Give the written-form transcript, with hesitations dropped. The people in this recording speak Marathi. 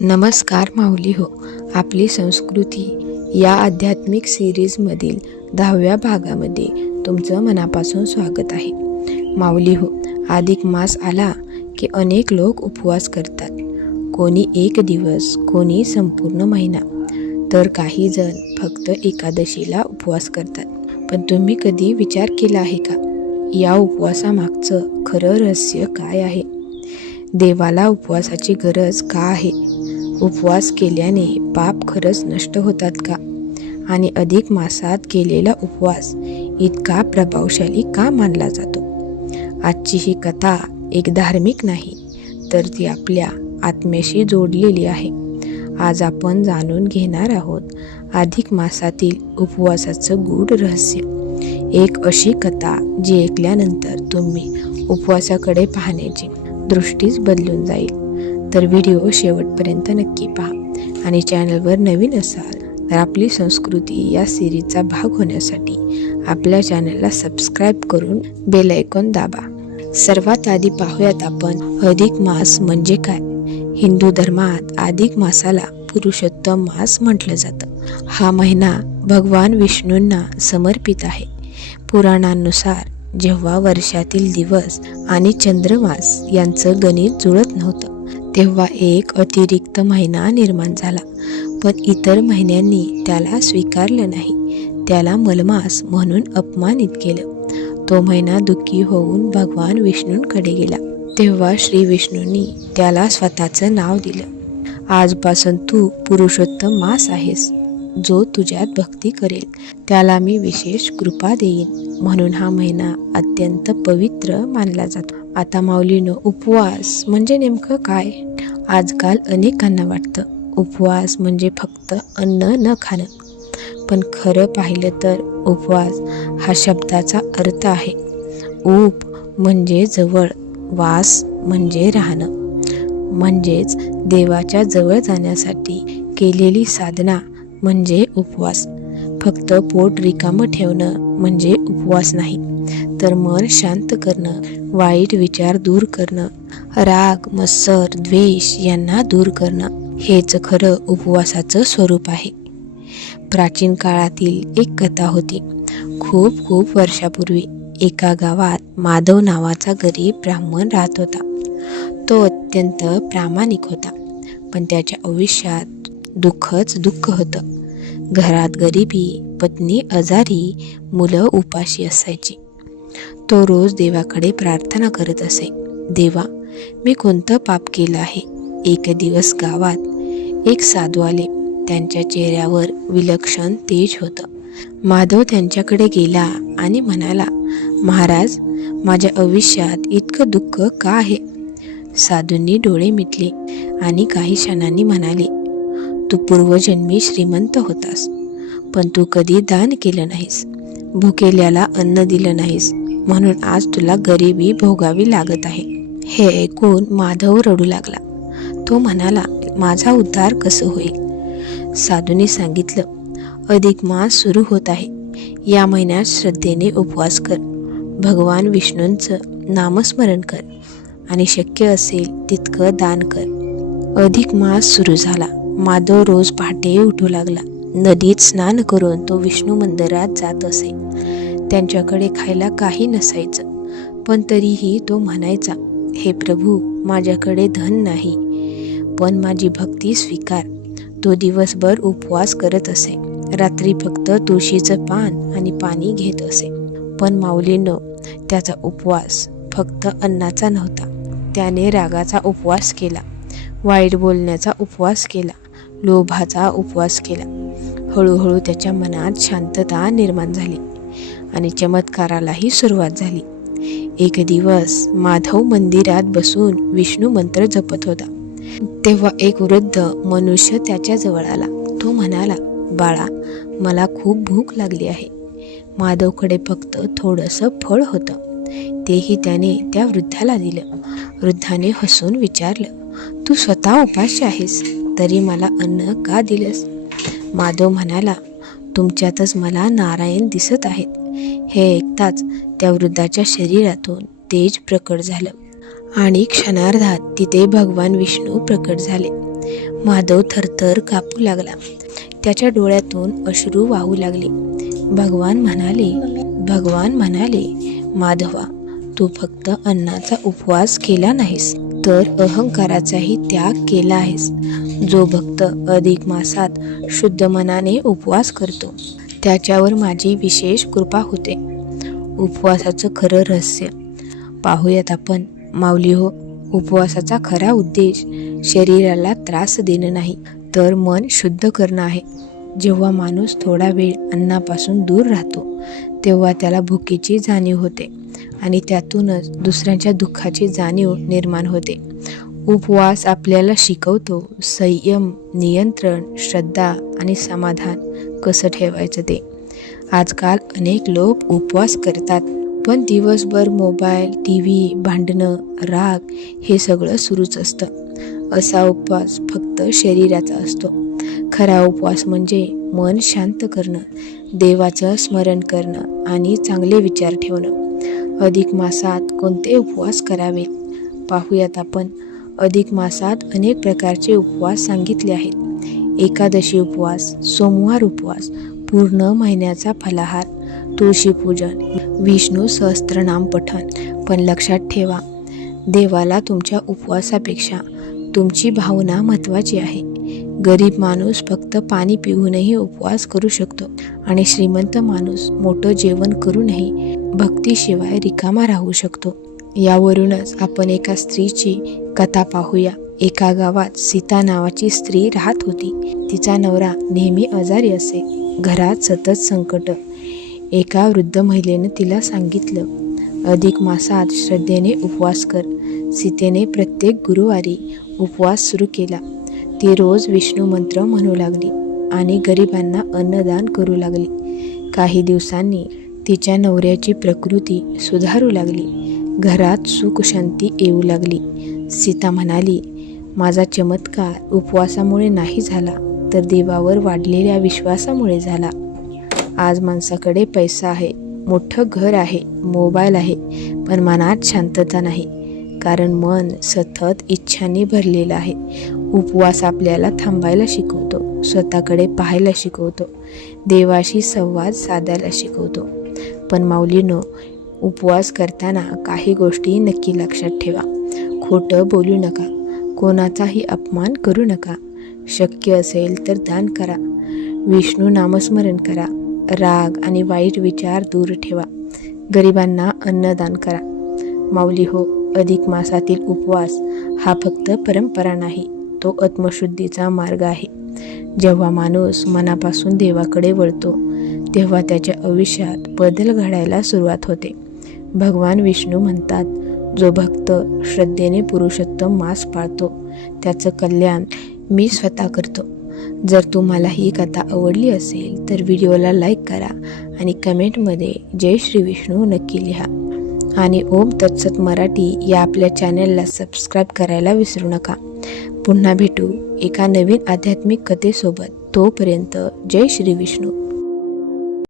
नमस्कार माऊली हो. आपली संस्कृती या आध्यात्मिक सिरीजमधील 10व्या भागामध्ये तुमचं मनापासून स्वागत आहे. माऊली हो, अधिक मास आला की अनेक लोक उपवास करतात. कोणी 1 दिवस, कोणी संपूर्ण महिना, तर काही जण फक्त एकादशीला उपवास करतात. पण तुम्ही कधी विचार केला आहे का, या उपवासामागचं खरं रहस्य काय आहे? देवाला उपवासाची गरज का आहे? उपवास केल्याने पाप खरंच नष्ट होतात का? आणि अधिक मासात केलेला उपवास इतका प्रभावशाली का मानला जातो? आजची ही कथा एक धार्मिक नाही, तर ती आपल्या आत्म्याशी जोडलेली आहे. आज आपण जाणून घेणार आहोत अधिक मासातील उपवासाचं गूढ रहस्य. एक अशी कथा जी ऐकल्यानंतर तुम्ही उपवासाकडे पाहण्याची दृष्टीच बदलून जाईल. तर व्हिडिओ शेवटपर्यंत नक्की पहा. आणि चॅनलवर नवीन असाल तर आपली संस्कृती या सिरीजचा भाग होण्यासाठी आपल्या चॅनलला सबस्क्राईब करून बेल आयकॉन दाबा. सर्वात आधी पाहूयात आपण अधिक मास म्हणजे काय. हिंदू धर्मात अधिक मासाला पुरुषोत्तम मास म्हटलं जातं. हा महिना भगवान विष्णूंना समर्पित आहे. पुराणांनुसार जेव्हा वर्षातील दिवस आणि चंद्रमास यांचं गणित जुळत नव्हतं, तेव्हा एक अतिरिक्त महिना निर्माण झाला. पण इतर महिन्यांनी त्याला स्वीकारलं नाही. त्याला मलमास म्हणून अपमानित केलं. तो महिना दुःखी होऊन भगवान विष्णूंकडे गेला. तेव्हा श्री विष्णूंनी त्याला स्वतःचं नाव दिलं. आजपासून तू पुरुषोत्तम मास आहेस. जो तुझ्यात भक्ती करेल त्याला मी विशेष कृपा देईन. म्हणून हा महिना अत्यंत पवित्र मानला जातो. आता माऊलीनो, उपवास म्हणजे नेमकं काय? आजकाल अनेकांना वाटतं उपवास म्हणजे फक्त अन्न न खाणं. पण खरं पाहिलं तर उपवास हा शब्दाचा अर्थ आहे. उप म्हणजे जवळ, वास म्हणजे राहणं. म्हणजेच देवाच्या जवळ जाण्यासाठी केलेली साधना म्हणजे उपवास. फक्त पोट रिकामं ठेवणं म्हणजे उपवास नाही, तर मन शांत करणं, वाईट विचार दूर करणं, राग, मत्सर, द्वेष यांना दूर करणं, हेच खरं उपवासाचं स्वरूप आहे. प्राचीन काळातील एक कथा होती. खूप वर्षापूर्वी एका गावात माधव नावाचा गरीब ब्राह्मण राहत होता. तो अत्यंत प्रामाणिक होता, पण त्याच्या आयुष्यात दुःखच दुःख होतं. घरात गरिबी, पत्नी आजारी, मुलं उपाशी असायची. तो रोज देवाकडे प्रार्थना करत असे, देवा, मी कोणतं पाप केलं आहे? एक दिवस गावात एक साधू आले. त्यांच्या चेहऱ्यावर विलक्षण तेज होतं. माधव त्यांच्याकडे गेला आणि म्हणाला, महाराज, माझ्या आयुष्यात इतकं दुःख का आहे? साधूंनी डोळे मिटले आणि काही क्षणांनी म्हणाले, तू पूर्वजन्मी श्रीमंत होतास, पण तू कधी दान केलं नाहीस, भुकेल्याला अन्न दिलं नाहीस, म्हणून आज तुला गरिबी भोगावी लागत आहे. हे ऐकून माधव रडू लागला. तो म्हणाला, माझा उद्धार कसं होईल? साधूने सांगितलं, अधिक मास सुरू होत आहे. या महिन्यात श्रद्धेने उपवास कर, भगवान विष्णूंचं नामस्मरण कर आणि शक्य असेल तितकं दान कर. अधिक मास सुरू झाला. माधव रोज पहाटे उठू लागला. नदीत स्नान करून तो विष्णू मंदिरात जात असे. त्यांच्याकडे खायला काही नसायचं, पण तरीही तो म्हणायचा, हे प्रभू, माझ्याकडे धन नाही, पण माझी भक्ती स्वीकार. तो दिवसभर उपवास करत असे. रात्री फक्त तुळशीचं पान आणि पाणी घेत असे. पण माऊलीनं, त्याचा उपवास फक्त अन्नाचा नव्हता. त्याने रागाचा उपवास केला, वाईट बोलण्याचा उपवास केला, लोभाचा उपवास केला. हळूहळू त्याच्या मनात शांतता निर्माण झाली आणि चमत्कारालाही सुरुवात झाली. एक दिवस माधव मंदिरात बसून विष्णू मंत्र जपत होता. तेव्हा एक वृद्ध मनुष्य त्याच्याजवळ आला. तो म्हणाला, बाळा, मला खूप भूक लागली आहे. माधवकडे फक्त थोडंसं फळ होतं. तेही त्याने त्या वृद्धाला दिलं. वृद्धाने हसून विचारलं, तू स्वतः उपाशी आहेस, तरी मला अन्न का दिलंस? माधव म्हणाला, तुमच्यातच मला नारायण दिसत आहेत. हे ऐकताच त्या वृद्धाच्या शरीरातून तेज प्रकट झालं आणि क्षणार्धात तिथे भगवान विष्णू प्रकट झाले. माधव थरथर कापू लागला. त्याच्या डोळ्यातून अश्रू वाहू लागले. भगवान म्हणाले, माधवा, तू फक्त अन्नाचा उपवास केला नाहीस, तर अहंकाराचाही त्याग केला आहेस. जो भक्त अधिक मासात शुद्ध मनाने उपवास करतो, त्याच्यावर माझी विशेष कृपा होते. उपवासाचं खरं रहस्य पाहूयात आपण. माऊली हो, उपवासाचा खरा उद्देश शरीराला त्रास देणं नाही, तर मन शुद्ध करणं आहे. जेव्हा माणूस थोडा वेळ अन्नापासून दूर राहतो, तेव्हा त्याला भुकेची जाणीव होते आणि त्यातूनच दुसऱ्यांच्या दुःखाची जाणीव निर्माण होते. उपवास आपल्याला शिकवतो संयम, नियंत्रण, श्रद्धा आणि समाधान कसं ठेवायचं ते. आजकाल अनेक लोक उपवास करतात, पण दिवसभर मोबाईल, TV, भांडणं, राग हे सगळं सुरूच असतं. असा उपवास फक्त शरीराचा असतो. खरा उपवास म्हणजे मन शांत करणं, देवाचं स्मरण करणं आणि चांगले विचार ठेवणं. अधिक मासात कोणते उपवास करावे पाहूयात आपण. अधिक मासात अनेक प्रकारचे उपवास सांगितले आहेत. एकादशी उपवास, सोमवार उपवास, पूर्ण महिन्याचा फलाहार, तुळशीपूजन, विष्णू सहस्त्रनाम पठण. पण लक्षात ठेवा, देवाला तुमच्या उपवासापेक्षा तुमची भावना महत्त्वाची आहे. गरीब माणूस फक्त पाणी पिऊनही उपवास करू शकतो आणि श्रीमंत माणूस मोठं जेवण करूनही भक्तीशिवाय रिकामा राहू शकतो. यावरूनच आपण एका स्त्रीची कथा पाहूया. एका गावात सीता नावाची स्त्री राहत होती. तिचा नवरा नेहमी आजारी असे. घरात सतत संकट. एका वृद्ध महिलेनं तिला सांगितलं, अधिक मासात श्रद्धेने उपवास कर. सीतेने प्रत्येक गुरुवारी उपवास सुरू केला. ती रोज विष्णू मंत्र म्हणू लागली आणि गरिबांना अन्नदान करू लागली. काही दिवसांनी तिच्या नवऱ्याची प्रकृती सुधारू लागली. घरात सुख शांती येऊ लागली. सीता म्हणाली, माझा चमत्कार उपवासामुळे नाही झाला, तर देवावर वाढलेल्या विश्वासामुळे झाला. आज माणसाकडे पैसा आहे, मोठं घर आहे, मोबाईल आहे, पण मनात शांतता नाही, कारण मन सतत इच्छांनी भरलेलं आहे. उपवास आपल्याला थांबायला शिकवतो, स्वतःकडे पाहायला शिकवतो, देवाशी संवाद साधायला शिकवतो. पण माऊलीनो, उपवास करताना काही गोष्टी नक्की लक्षात ठेवा. खोटं बोलू नका, कोणाचाही अपमान करू नका. शक्य असेल तर दान करा, विष्णू नामस्मरण करा, राग आणि वाईट विचार दूर ठेवा, गरिबांना अन्नदान करा. माऊली हो, अधिक मासातील उपवास हा फक्त परंपरा नाही, तो आत्मशुद्धीचा मार्ग आहे. जेव्हा माणूस मनापासून देवाकडे वळतो, तेव्हा त्याच्या आयुष्यात बदल घडायला सुरुवात होते. भगवान विष्णू म्हणतात, जो भक्त श्रद्धेने पुरुषोत्तम मास पाळतो, त्याचं कल्याण मी स्वतः करतो. जर तुम्हाला ही कथा आवडली असेल तर व्हिडिओला लाईक करा आणि कमेंटमध्ये जय श्री विष्णू नक्की लिहा. आणि ओम तत्सत मराठी या आपल्या चॅनलला सबस्क्राईब करायला विसरू नका. पुन्हा भेटू एका नवीन आध्यात्मिक कथेसोबत. तोपर्यंत जय श्री विष्णू.